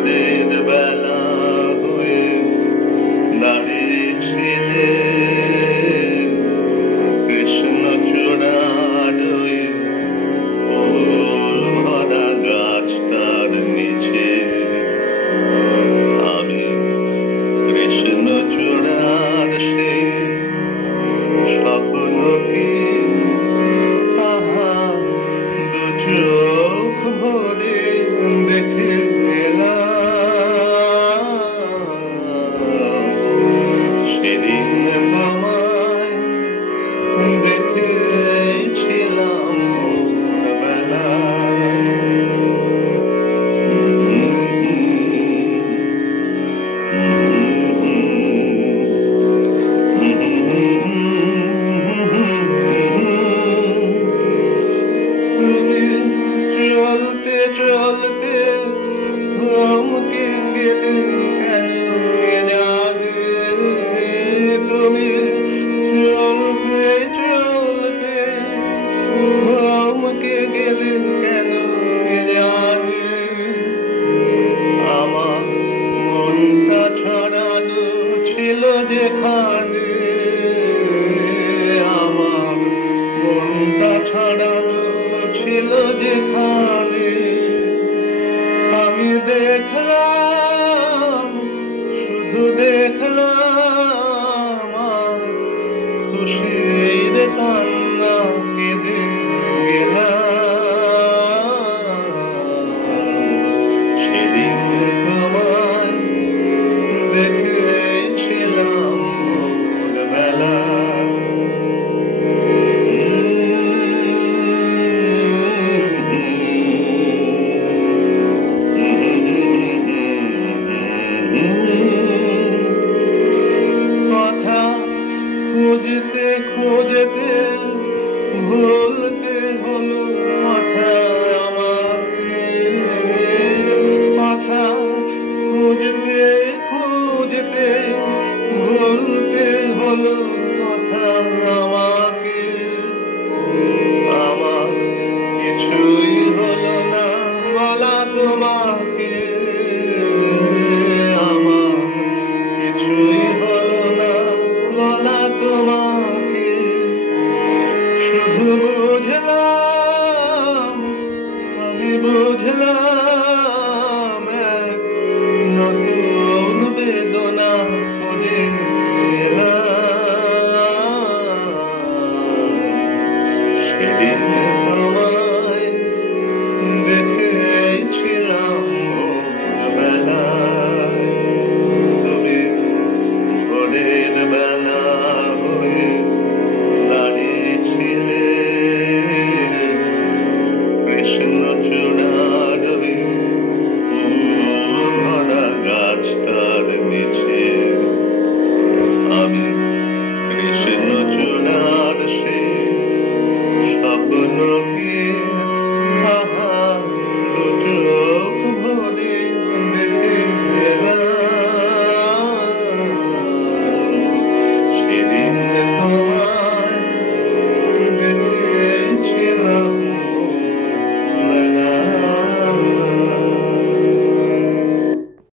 ভোরের বেলা হয়ে দাঁড়িয়েছিলে কৃষ্ণচূড়ার ওই ফুল ভরা গাছটার নিচে। আমি কৃষ্ণচূড়ার সেই স্বপ্নকে দু চোখ ভরে দেখে এলাম। সেদিন তোমায় দেখেছিলাম ভোরবেলায়। তুমি চলতে চলতে থমকে গেলে কেন কে জানে। তুমি চলতে চলতে থমকে গেলে কেন কে জানে। আমার মনটা ছড়ানো ছিল যেখানে, আমার মনটা ছড়ানো ছিল যেখানে, আমি দেখলাম, শুধু দেখলাম আর খুশির কান